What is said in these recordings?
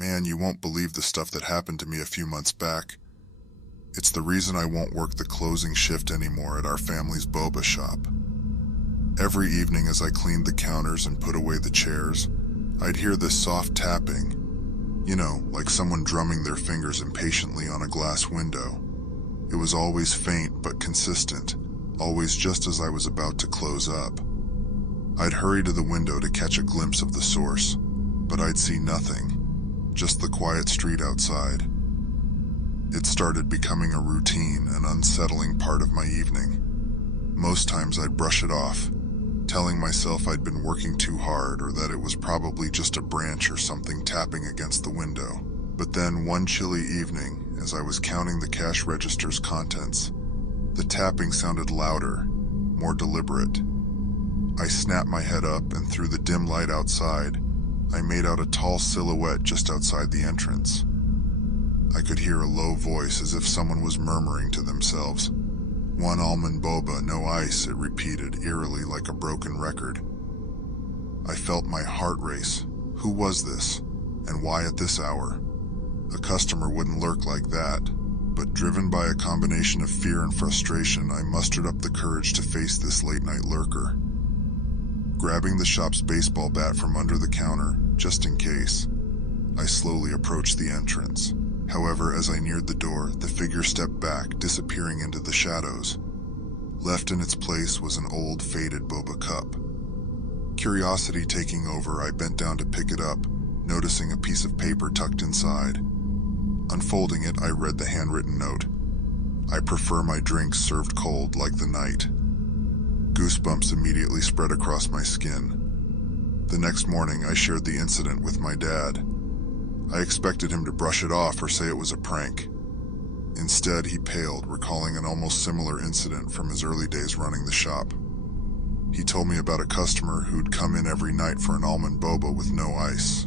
Man, you won't believe the stuff that happened to me a few months back. It's the reason I won't work the closing shift anymore at our family's boba shop. Every evening as I cleaned the counters and put away the chairs, I'd hear this soft tapping. You know, like someone drumming their fingers impatiently on a glass window. It was always faint but consistent, always just as I was about to close up. I'd hurry to the window to catch a glimpse of the source, but I'd see nothing. Just the quiet street outside. It started becoming a routine, an unsettling part of my evening. Most times I'd brush it off, telling myself I'd been working too hard or that it was probably just a branch or something tapping against the window. But then one chilly evening, as I was counting the cash register's contents, the tapping sounded louder, more deliberate. I snapped my head up, and through the dim light outside, I made out a tall silhouette just outside the entrance. I could hear a low voice as if someone was murmuring to themselves. "One almond boba, no ice," it repeated eerily like a broken record. I felt my heart race. Who was this? And why at this hour? A customer wouldn't lurk like that, but driven by a combination of fear and frustration, I mustered up the courage to face this late-night lurker. Grabbing the shop's baseball bat from under the counter, just in case, I slowly approached the entrance. However, as I neared the door, the figure stepped back, disappearing into the shadows. Left in its place was an old, faded boba cup. Curiosity taking over, I bent down to pick it up, noticing a piece of paper tucked inside. Unfolding it, I read the handwritten note. "I prefer my drinks served cold like the night." Goosebumps immediately spread across my skin. The next morning, I shared the incident with my dad. I expected him to brush it off or say it was a prank. Instead, he paled, recalling an almost similar incident from his early days running the shop. He told me about a customer who'd come in every night for an almond boba with no ice.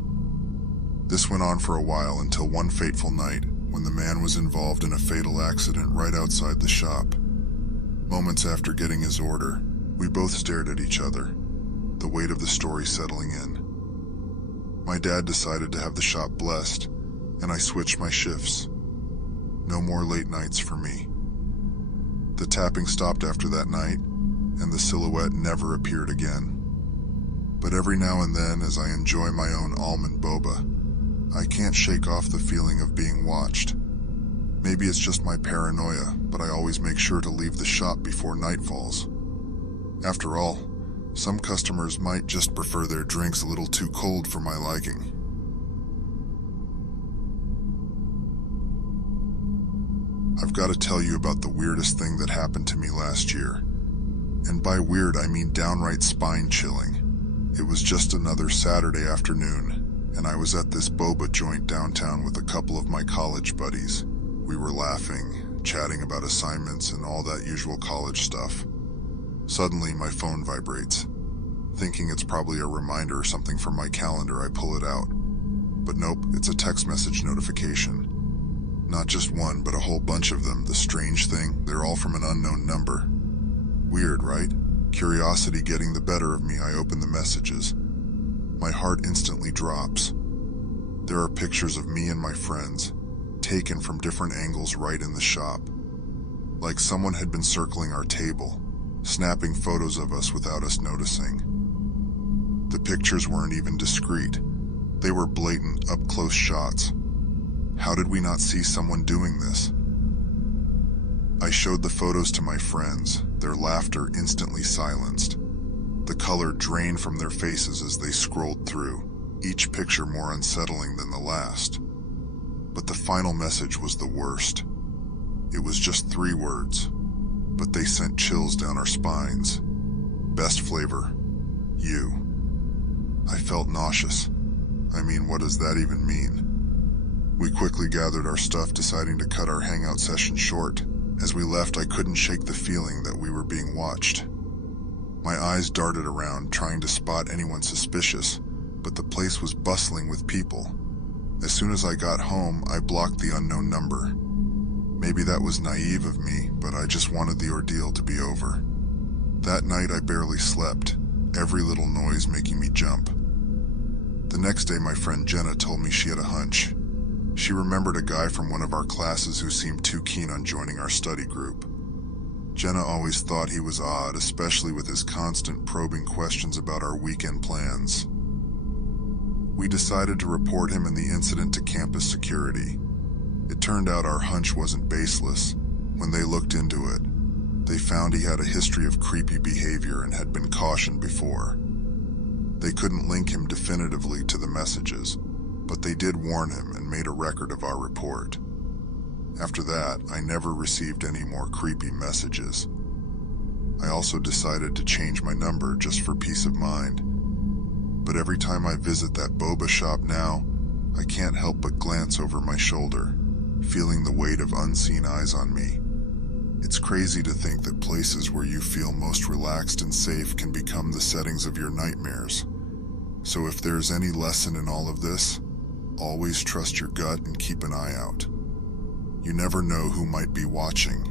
This went on for a while until one fateful night, when the man was involved in a fatal accident right outside the shop. Moments after getting his order, we both stared at each other, the weight of the story settling in. My dad decided to have the shop blessed, and I switched my shifts. No more late nights for me. The tapping stopped after that night, and the silhouette never appeared again. But every now and then, as I enjoy my own almond boba, I can't shake off the feeling of being watched. Maybe it's just my paranoia, but I always make sure to leave the shop before night falls. After all, some customers might just prefer their drinks a little too cold for my liking. I've got to tell you about the weirdest thing that happened to me last year. And by weird, I mean downright spine-chilling. It was just another Saturday afternoon, and I was at this boba joint downtown with a couple of my college buddies. We were laughing, chatting about assignments and all that usual college stuff. Suddenly, my phone vibrates. Thinking it's probably a reminder or something from my calendar, I pull it out. But nope, it's a text message notification. Not just one, but a whole bunch of them. The strange thing, they're all from an unknown number. Weird, right? Curiosity getting the better of me, I open the messages. My heart instantly drops. There are pictures of me and my friends, taken from different angles right in the shop. Like someone had been circling our table, snapping photos of us without us noticing. The pictures weren't even discreet. They were blatant, up-close shots. How did we not see someone doing this? I showed the photos to my friends, their laughter instantly silenced. The color drained from their faces as they scrolled through, each picture more unsettling than the last. But the final message was the worst. It was just 3 words, but they sent chills down our spines. Best flavor, you. I felt nauseous. I mean, what does that even mean? We quickly gathered our stuff, deciding to cut our hangout session short. As we left, I couldn't shake the feeling that we were being watched. My eyes darted around, trying to spot anyone suspicious, but the place was bustling with people. As soon as I got home, I blocked the unknown number. Maybe that was naive of me, but I just wanted the ordeal to be over. That night I barely slept, every little noise making me jump. The next day, my friend Jenna told me she had a hunch. She remembered a guy from one of our classes who seemed too keen on joining our study group. Jenna always thought he was odd, especially with his constant probing questions about our weekend plans. We decided to report him and the incident to campus security. It turned out our hunch wasn't baseless. When they looked into it, they found he had a history of creepy behavior and had been cautioned before. They couldn't link him definitively to the messages, but they did warn him and made a record of our report. After that, I never received any more creepy messages. I also decided to change my number just for peace of mind. But every time I visit that boba shop now, I can't help but glance over my shoulder, feeling the weight of unseen eyes on me. It's crazy to think that places where you feel most relaxed and safe can become the settings of your nightmares. So if there's any lesson in all of this, always trust your gut and keep an eye out. You never know who might be watching.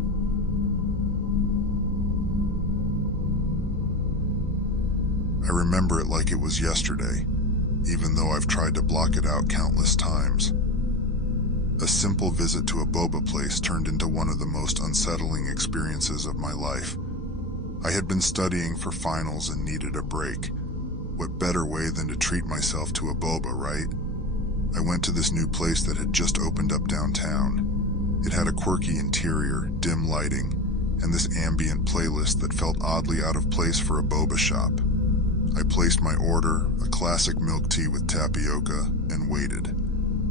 I remember it like it was yesterday, even though I've tried to block it out countless times. A simple visit to a boba place turned into one of the most unsettling experiences of my life. I had been studying for finals and needed a break. What better way than to treat myself to a boba, right? I went to this new place that had just opened up downtown. It had a quirky interior, dim lighting, and this ambient playlist that felt oddly out of place for a boba shop. I placed my order, a classic milk tea with tapioca, and waited.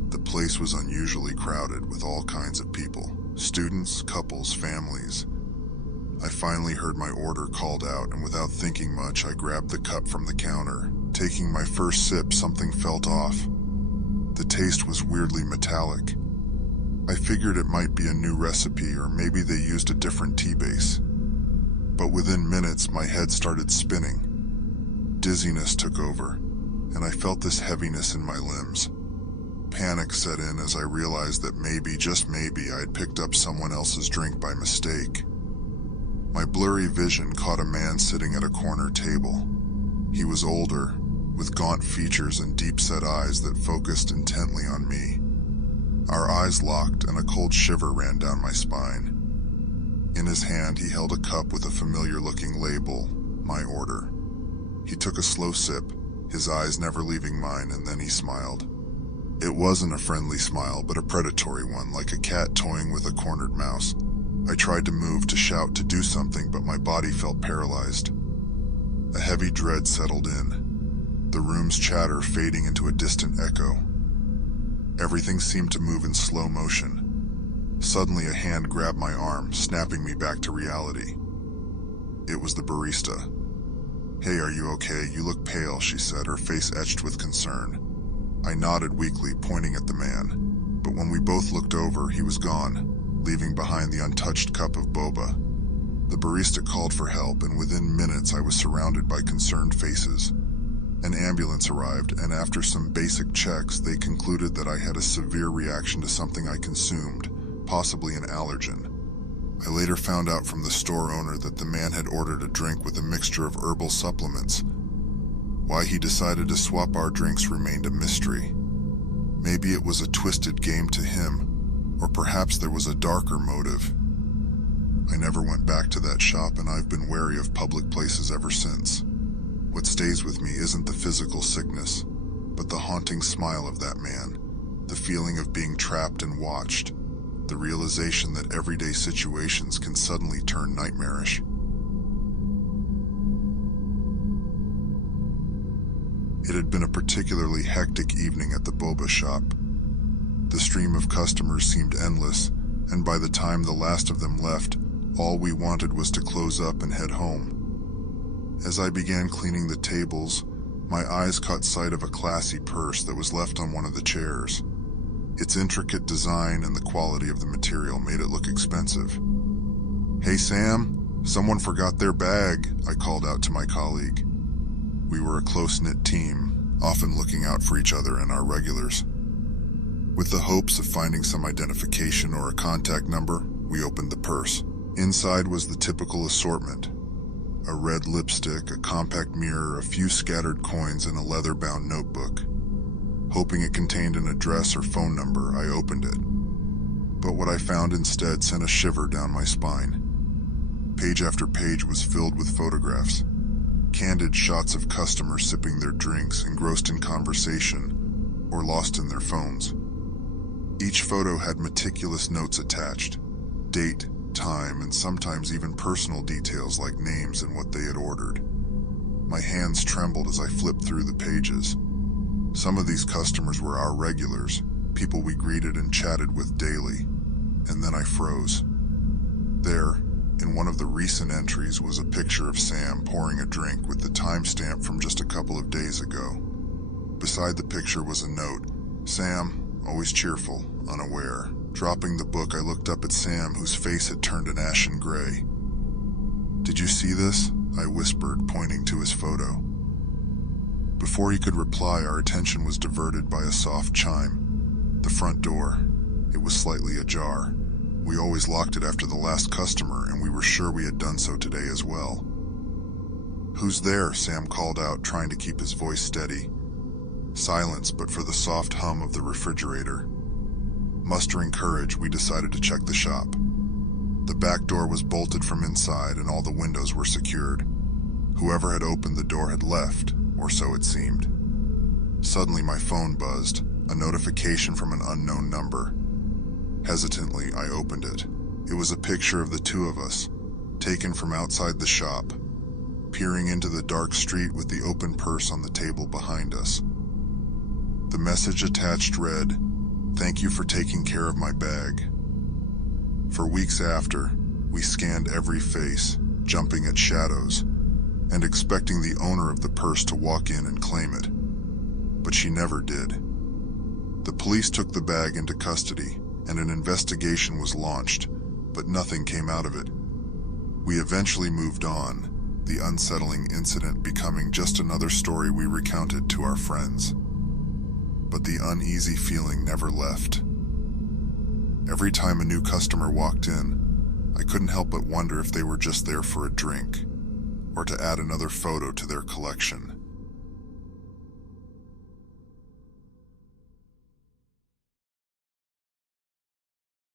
The place was unusually crowded with all kinds of people, students, couples, families. I finally heard my order called out, and without thinking much, I grabbed the cup from the counter. Taking my first sip, something felt off. The taste was weirdly metallic. I figured it might be a new recipe, or maybe they used a different tea base. But within minutes, my head started spinning. Dizziness took over, and I felt this heaviness in my limbs. Panic set in as I realized that maybe, just maybe, I had picked up someone else's drink by mistake. My blurry vision caught a man sitting at a corner table. He was older, with gaunt features and deep-set eyes that focused intently on me. Our eyes locked, and a cold shiver ran down my spine. In his hand, he held a cup with a familiar-looking label, my order. He took a slow sip, his eyes never leaving mine, and then he smiled. It wasn't a friendly smile, but a predatory one, like a cat toying with a cornered mouse. I tried to move, to shout, to do something, but my body felt paralyzed. A heavy dread settled in, the room's chatter fading into a distant echo. Everything seemed to move in slow motion. Suddenly, a hand grabbed my arm, snapping me back to reality. It was the barista. "Hey, are you okay? You look pale," she said, her face etched with concern. I nodded weakly, pointing at the man. But when we both looked over, he was gone, leaving behind the untouched cup of boba. The barista called for help, and within minutes I was surrounded by concerned faces. An ambulance arrived, and after some basic checks, they concluded that I had a severe reaction to something I consumed, possibly an allergen. I later found out from the store owner that the man had ordered a drink with a mixture of herbal supplements. Why he decided to swap our drinks remained a mystery. Maybe it was a twisted game to him, or perhaps there was a darker motive. I never went back to that shop, and I've been wary of public places ever since. What stays with me isn't the physical sickness, but the haunting smile of that man, the feeling of being trapped and watched, the realization that everyday situations can suddenly turn nightmarish. It had been a particularly hectic evening at the boba shop. The stream of customers seemed endless, and by the time the last of them left, all we wanted was to close up and head home. As I began cleaning the tables, my eyes caught sight of a classy purse that was left on one of the chairs. Its intricate design and the quality of the material made it look expensive. "Hey Sam, someone forgot their bag," I called out to my colleague. We were a close-knit team, often looking out for each other and our regulars. With the hopes of finding some identification or a contact number, we opened the purse. Inside was the typical assortment: a red lipstick, a compact mirror, a few scattered coins, and a leather-bound notebook. Hoping it contained an address or phone number, I opened it. But what I found instead sent a shiver down my spine. Page after page was filled with photographs. Candid shots of customers sipping their drinks, engrossed in conversation, or lost in their phones. Each photo had meticulous notes attached, date, time, and sometimes even personal details like names and what they had ordered. My hands trembled as I flipped through the pages. Some of these customers were our regulars, people we greeted and chatted with daily, and then I froze. There, in one of the recent entries, was a picture of Sam pouring a drink with the timestamp from just a couple of days ago. Beside the picture was a note, "Sam, always cheerful, unaware." Dropping the book, I looked up at Sam, whose face had turned an ashen gray. "Did you see this?" I whispered, pointing to his photo. Before he could reply, our attention was diverted by a soft chime. The front door. It was slightly ajar. We always locked it after the last customer, and we were sure we had done so today as well. "Who's there?" Sam called out, trying to keep his voice steady. Silence, but for the soft hum of the refrigerator. Mustering courage, we decided to check the shop. The back door was bolted from inside, and all the windows were secured. Whoever had opened the door had left, or so it seemed. Suddenly my phone buzzed, a notification from an unknown number. Hesitantly, I opened it. It was a picture of the two of us, taken from outside the shop, peering into the dark street with the open purse on the table behind us. The message attached read, "Thank you for taking care of my bag." For weeks after, we scanned every face, jumping at shadows, and expecting the owner of the purse to walk in and claim it. But she never did. The police took the bag into custody, and an investigation was launched, but nothing came out of it. We eventually moved on, the unsettling incident becoming just another story we recounted to our friends. But the uneasy feeling never left. Every time a new customer walked in, I couldn't help but wonder if they were just there for a drink, or to add another photo to their collection.